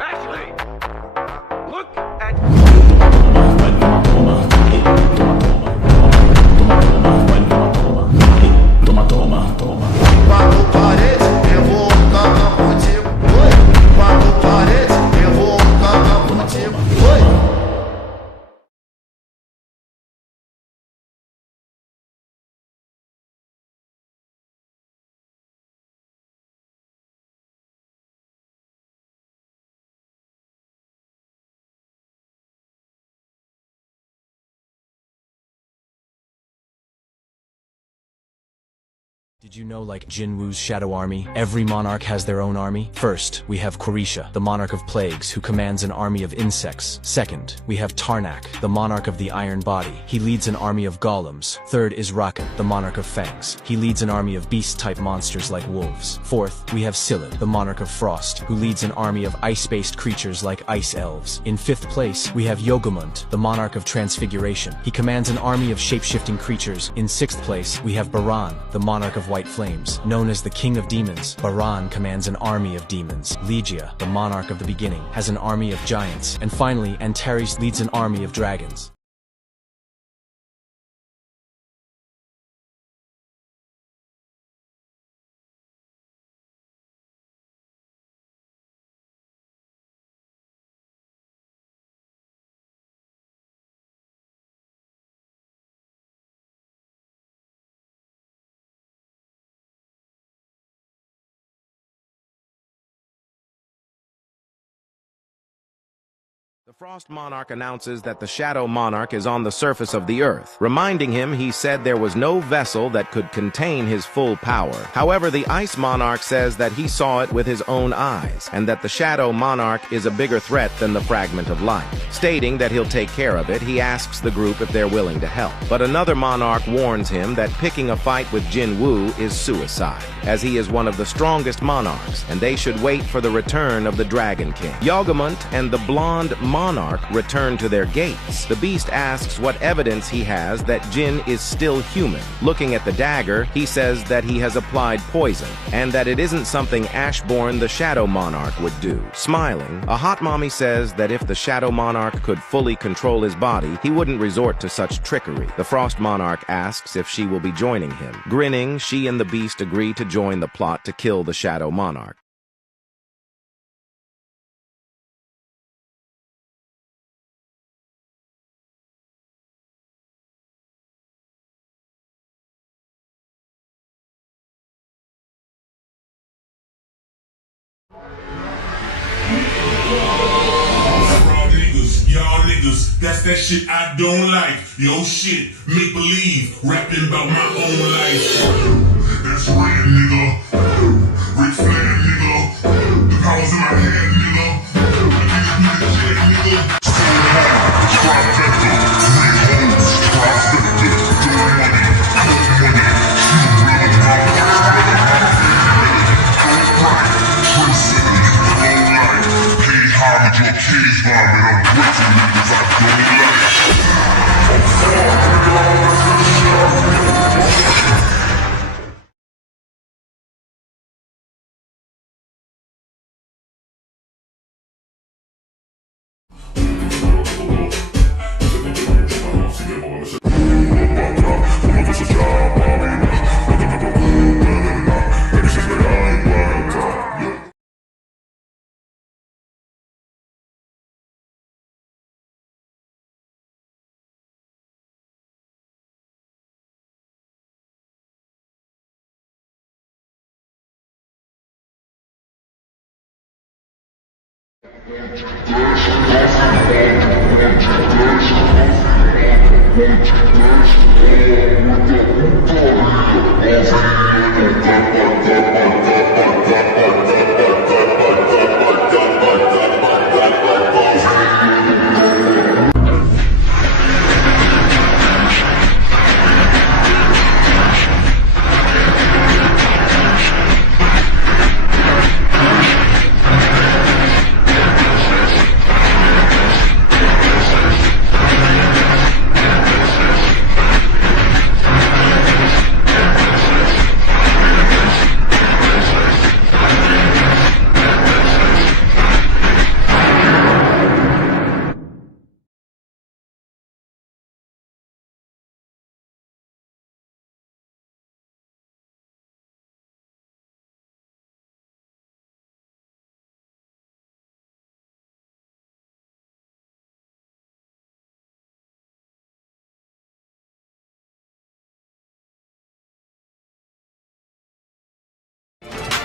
Ashley! Look at... Quatro paredes, eu vou cagar contigo. Oi. Quatro paredes, eu vou cagar contigo. Oi. Did you know, like Jin-Woo's shadow army, every monarch has their own army? First, we have Korisha, the monarch of plagues, who commands an army of insects. Second, we have Tarnak, the monarch of the iron body. He leads an army of golems. Third is Rakan, the monarch of fangs. He leads an army of beast-type monsters like wolves. Fourth, we have Silid, the monarch of frost, who leads an army of ice-based creatures like ice elves. In fifth place, we have Yogamund, the monarch of transfiguration. He commands an army of shape-shifting creatures. In sixth place, we have Baran, the monarch of white flames. Known as the king of demons, Baran commands an army of demons. Legia, the monarch of the beginning, has an army of giants. And finally, Antares leads an army of dragons. The Frost Monarch announces that the Shadow Monarch is on the surface of the Earth. Reminding him, he said there was no vessel that could contain his full power. However, the Ice Monarch says that he saw it with his own eyes, and that the Shadow Monarch is a bigger threat than the Fragment of Light. Stating that he'll take care of it, he asks the group if they're willing to help. But another Monarch warns him that picking a fight with Jin-Woo is suicide, as he is one of the strongest monarchs, and they should wait for the return of the Dragon King. Yogamund and the blonde Monarch return to their gates. The beast asks what evidence he has that Jin is still human. Looking at the dagger, he says that he has applied poison, and that it isn't something Ashborn the Shadow Monarch would do. Smiling, a hot mommy says that if the Shadow Monarch could fully control his body, he wouldn't resort to such trickery. The Frost Monarch asks if she will be joining him. Grinning, she and the beast agree to join the plot to kill the Shadow Monarch. Y'all niggas, that's that shit I don't like. Yo shit, make believe, rapping about my own life. That's red nigga, Ric Flair nigga, the power's in my hand nigga, I need a nigga, so hard, trifecta, three hoes, trifecta, doing money, cold money, shoot rhythm, True City, low life, pay homage on K's vomit, I'm waiting niggas I don't like.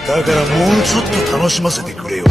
だからもうちょっと楽しませてくれよ。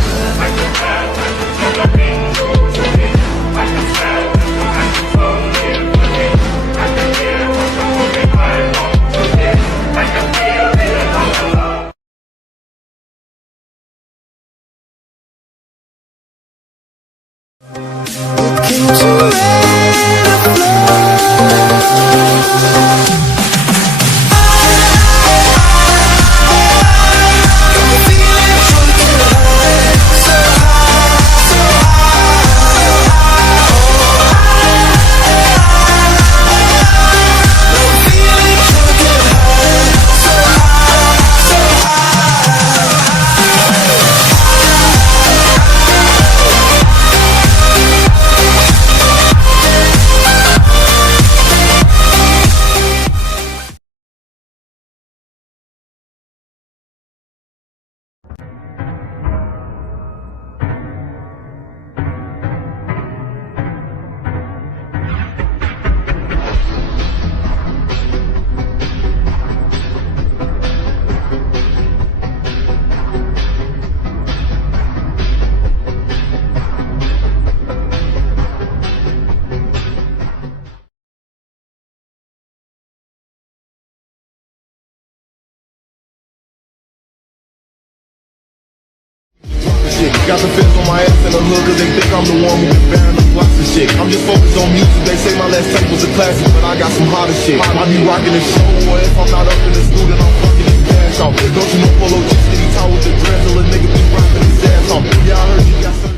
Got the fence on my ass in the hood cause they think I'm the one who been bearing the blocks and shit. I'm just focused on music, they say my last tape was a classic, but I got some hotter shit. I be rocking the show, or if I'm not up in the studio, then I'm fucking his ass off. Don't you know Polo G City tall with the dreads, till a nigga be rocking his ass off. Yeah, I heard you got some.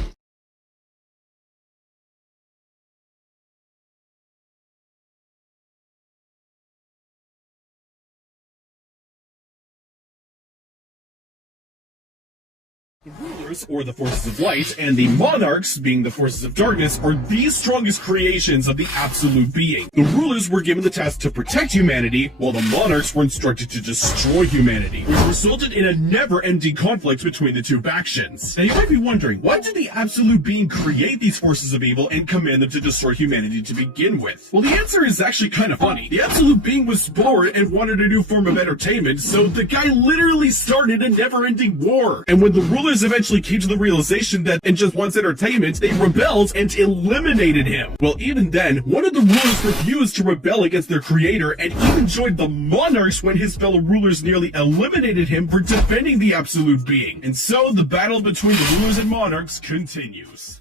The rulers, or the forces of light, and the monarchs, being the forces of darkness, are the strongest creations of the absolute being. The rulers were given the task to protect humanity, while the monarchs were instructed to destroy humanity, which resulted in a never-ending conflict between the two factions. Now you might be wondering, why did the absolute being create these forces of evil and command them to destroy humanity to begin with? Well, the answer is actually kind of funny. The absolute being was bored and wanted a new form of entertainment, so the guy literally started a never-ending war. And when the rulers eventually came to the realization that in just wants entertainment, they rebelled and eliminated him. Well, even then, one of the rulers refused to rebel against their creator and even joined the monarchs when his fellow rulers nearly eliminated him for defending the absolute being. And so the battle between the rulers and monarchs continues.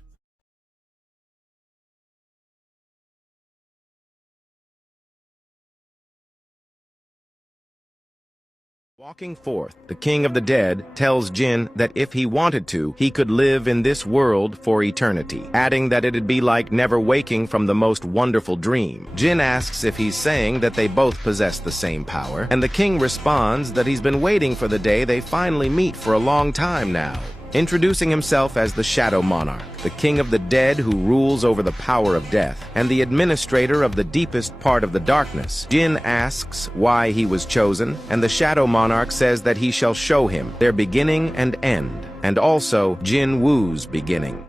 Walking forth, the king of the dead tells Jin that if he wanted to, he could live in this world for eternity, adding that it'd be like never waking from the most wonderful dream. Jin asks if he's saying that they both possess the same power, and the king responds that he's been waiting for the day they finally meet for a long time now. Introducing himself as the Shadow Monarch, the king of the dead who rules over the power of death, and the administrator of the deepest part of the darkness, Jin asks why he was chosen, and the Shadow Monarch says that he shall show him their beginning and end, and also Jin-Woo's beginning.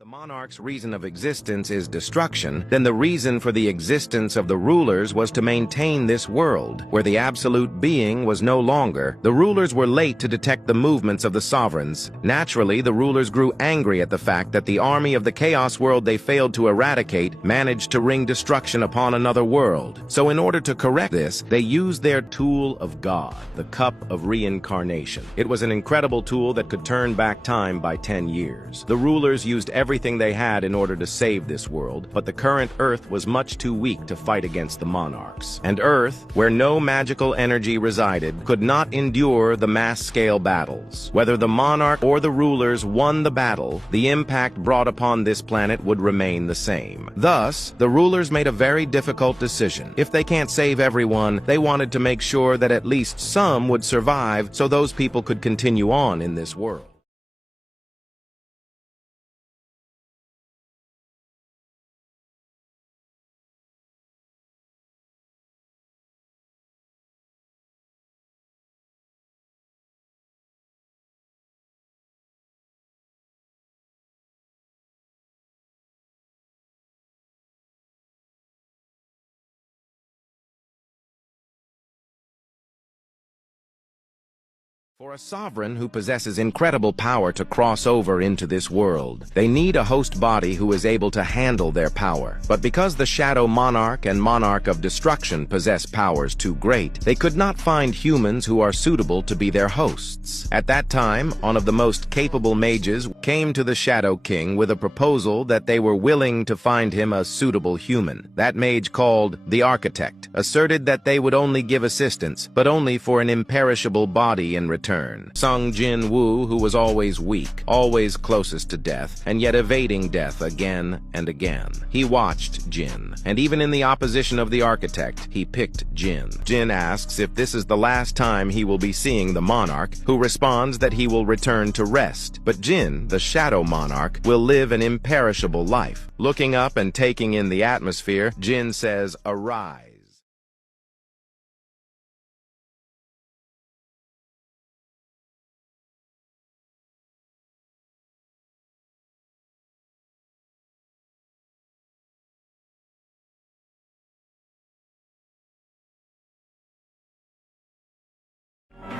The monarch's reason of existence is destruction, then the reason for the existence of the rulers was to maintain this world, where the absolute being was no longer. The rulers were late to detect the movements of the sovereigns. Naturally, the rulers grew angry at the fact that the army of the chaos world they failed to eradicate managed to wring destruction upon another world. So in order to correct this, they used their tool of God, the Cup of Reincarnation. It was an incredible tool that could turn back time by 10 years. The rulers used everything they had in order to save this world, but the current Earth was much too weak to fight against the monarchs. And Earth, where no magical energy resided, could not endure the mass-scale battles. Whether the monarch or the rulers won the battle, the impact brought upon this planet would remain the same. Thus, the rulers made a very difficult decision. If they can't save everyone, they wanted to make sure that at least some would survive so those people could continue on in this world. For a sovereign who possesses incredible power to cross over into this world, they need a host body who is able to handle their power. But because the Shadow Monarch and Monarch of Destruction possess powers too great, they could not find humans who are suitable to be their hosts. At that time, one of the most capable mages came to the Shadow King with a proposal that they were willing to find him a suitable human. That mage, called the Architect, asserted that they would only give assistance, but only for an imperishable body in return. Sung Jin-Woo, who was always weak, always closest to death, and yet evading death again and again. He watched Jin, and even in the opposition of the Architect, he picked Jin. Jin asks if this is the last time he will be seeing the Monarch, who responds that he will return to rest. But Jin, the Shadow Monarch, will live an imperishable life. Looking up and taking in the atmosphere, Jin says, "Arise."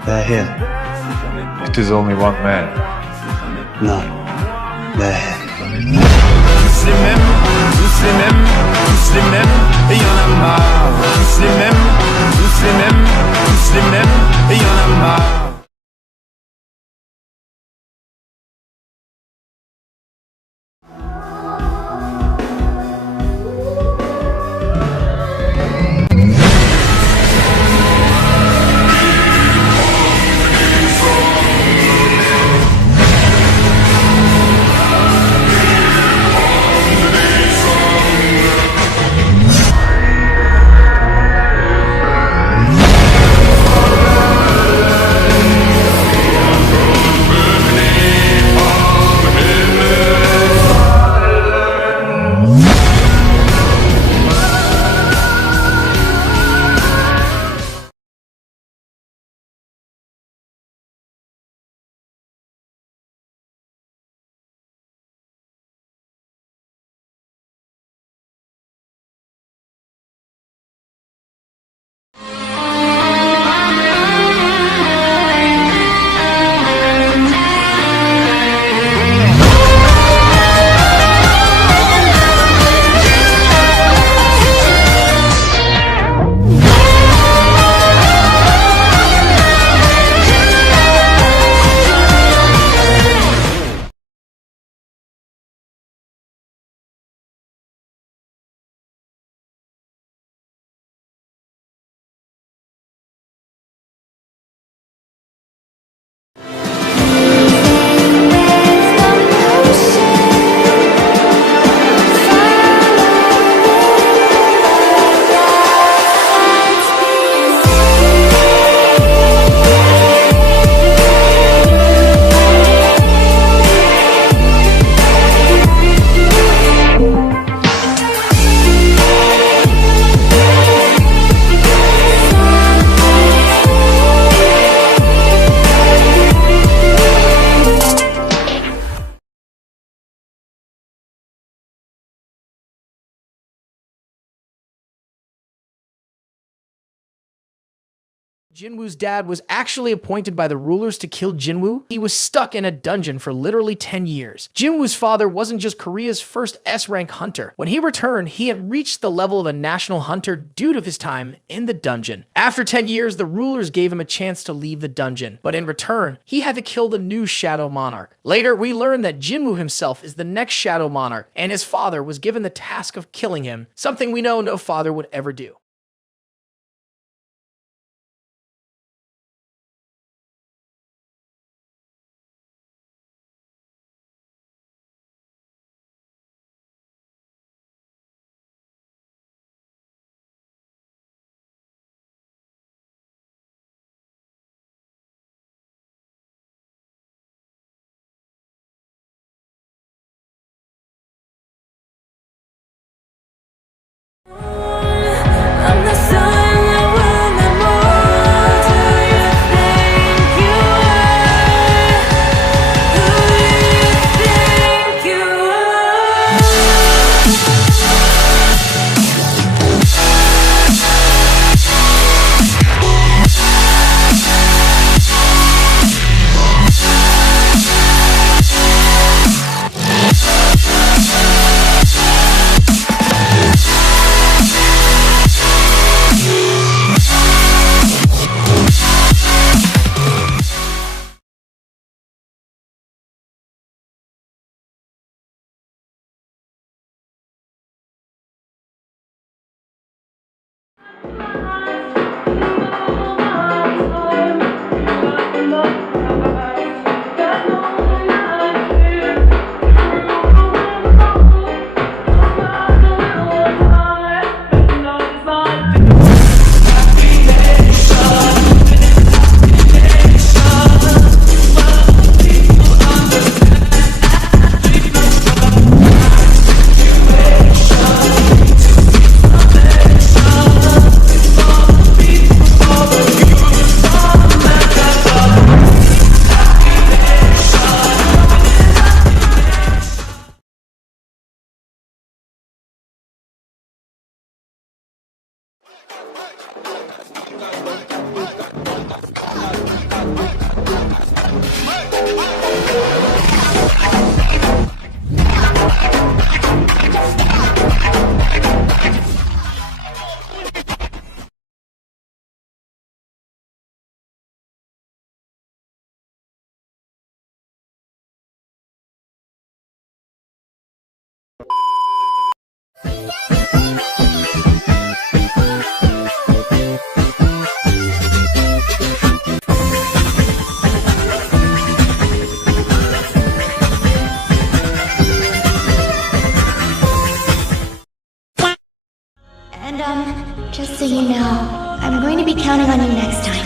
They're here. It is only one man. No, they're here. Jin-Woo's dad was actually appointed by the rulers to kill Jin-Woo. He was stuck in a dungeon for literally 10 years. Jin-Woo's father wasn't just Korea's first S-rank hunter. When he returned, he had reached the level of a national hunter due to his time in the dungeon. After 10 years, the rulers gave him a chance to leave the dungeon, but in return, he had to kill the new Shadow Monarch. Later, we learned that Jin-Woo himself is the next Shadow Monarch, and his father was given the task of killing him, something we know no father would ever do. And, just so you know, I'm going to be counting on you next time.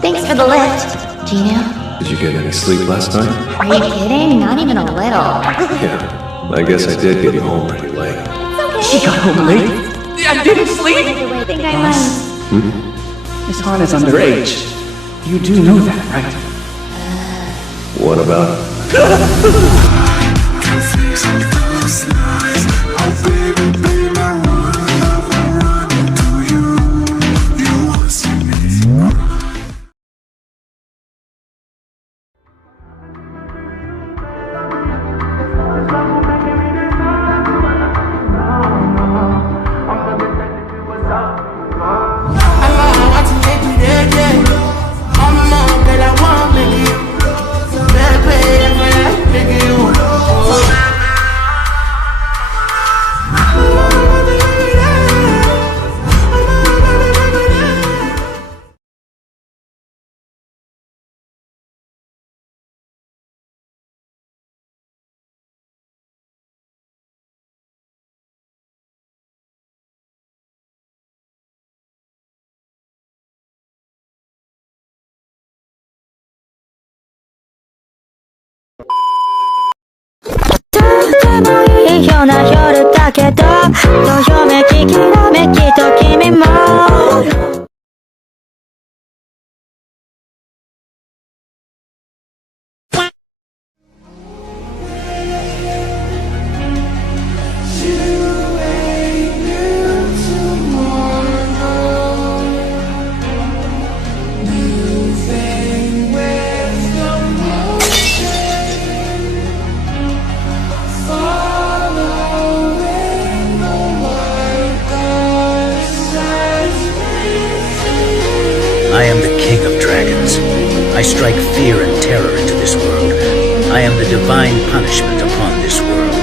Thanks for the lift, Gino. Did you get any sleep last night? Are you kidding? Not even a little. Yeah, I guess I did get you home pretty late. She got home late? I didn't sleep? I think I might. Miss Han is underage. You do know that, right? What about? I am the king of dragons. I strike fear and terror into this world. I am the divine punishment upon this world.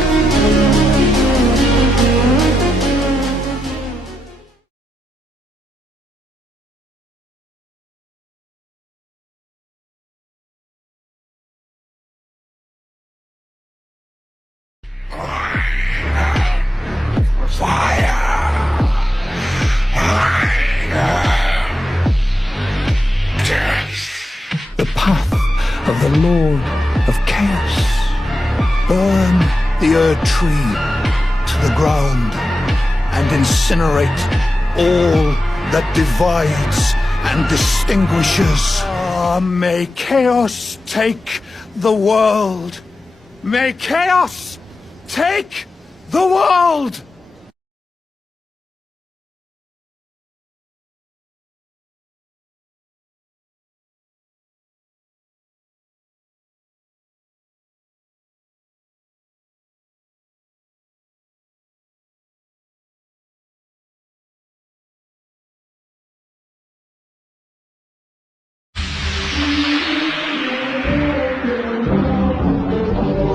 The path of the Lord of Chaos. Burn the Erd Tree to the ground and incinerate all that divides and distinguishes. May chaos take the world. May chaos take the world!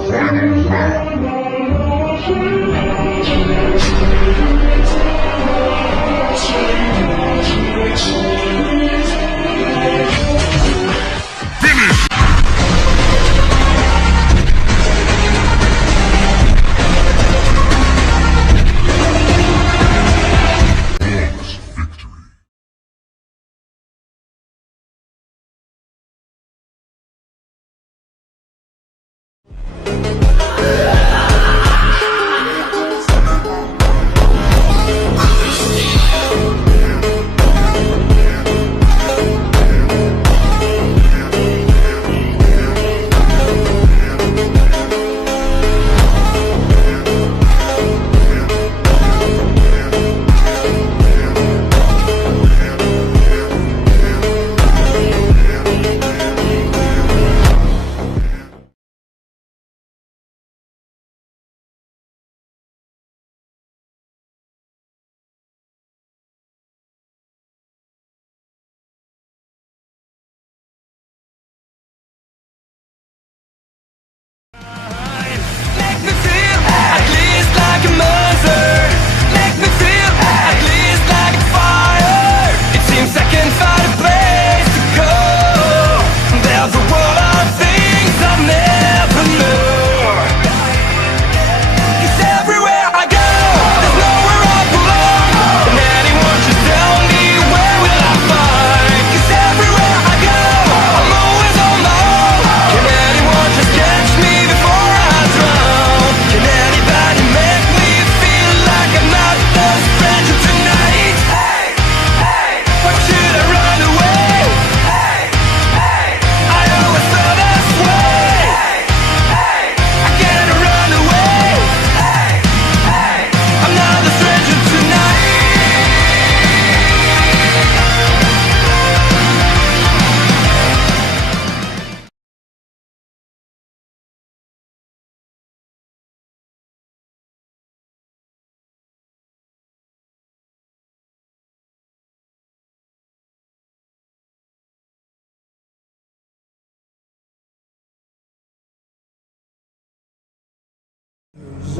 Final round.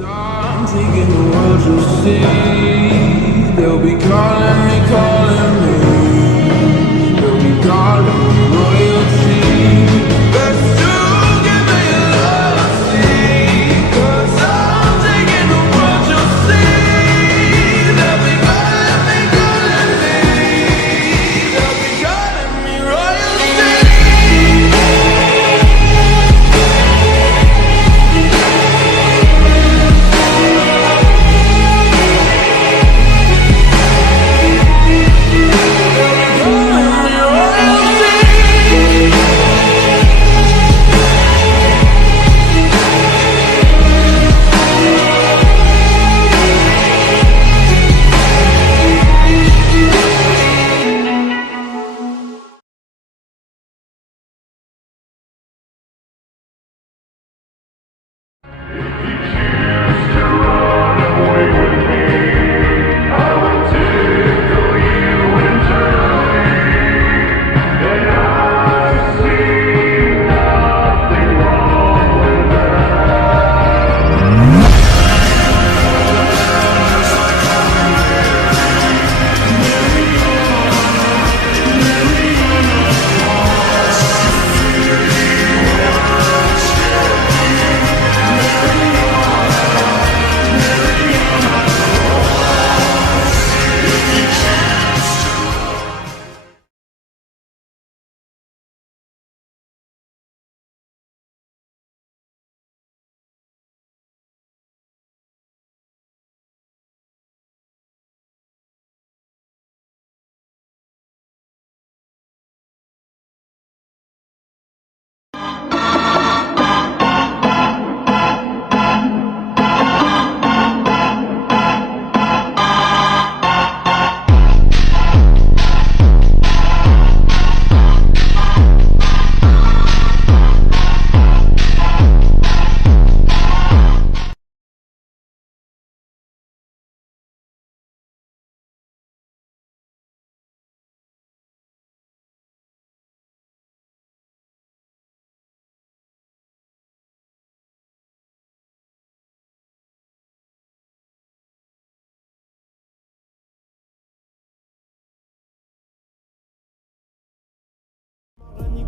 I'm taking the world, you'll see. They'll be calling me. They'll be calling me royalty. Best to give me a loyalty. 'Cause I'm taking the world, you'll see. They'll be calling me. They'll be calling me royalty.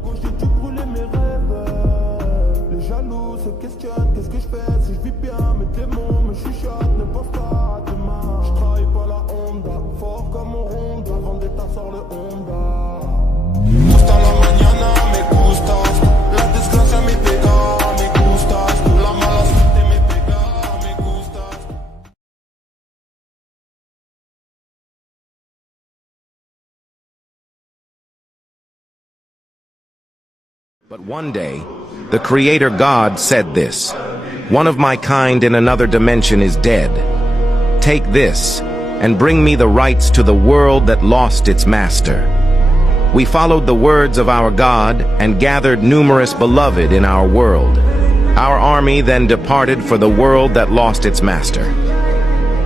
gauche et tu brûlais mes rêves. Les jaloux se questionnent, qu'est-ce que je fais si je vis bien? Mes démons me chuchotent, ne pense pas à demain. Je travaille pas la Honda, fort comme on ronde. La vendetta sort le Honda. Hasta la mañana me gustas, la desgracia me pega, me gustas, la mala suerte me pega, me gustas. But one day, the Creator God said this, "One of my kind in another dimension is dead. Take this, and bring me the rights to the world that lost its master." We followed the words of our God and gathered numerous beloved in our world. Our army then departed for the world that lost its master.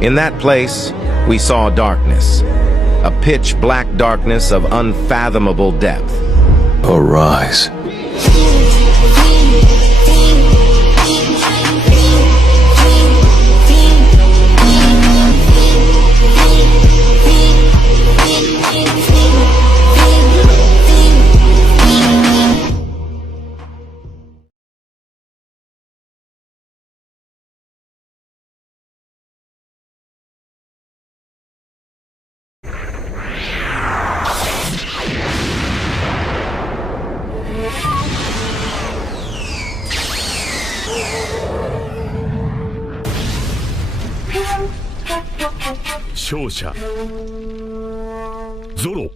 In that place, we saw darkness, a pitch-black darkness of unfathomable depth. Arise. Shosha. Zoro.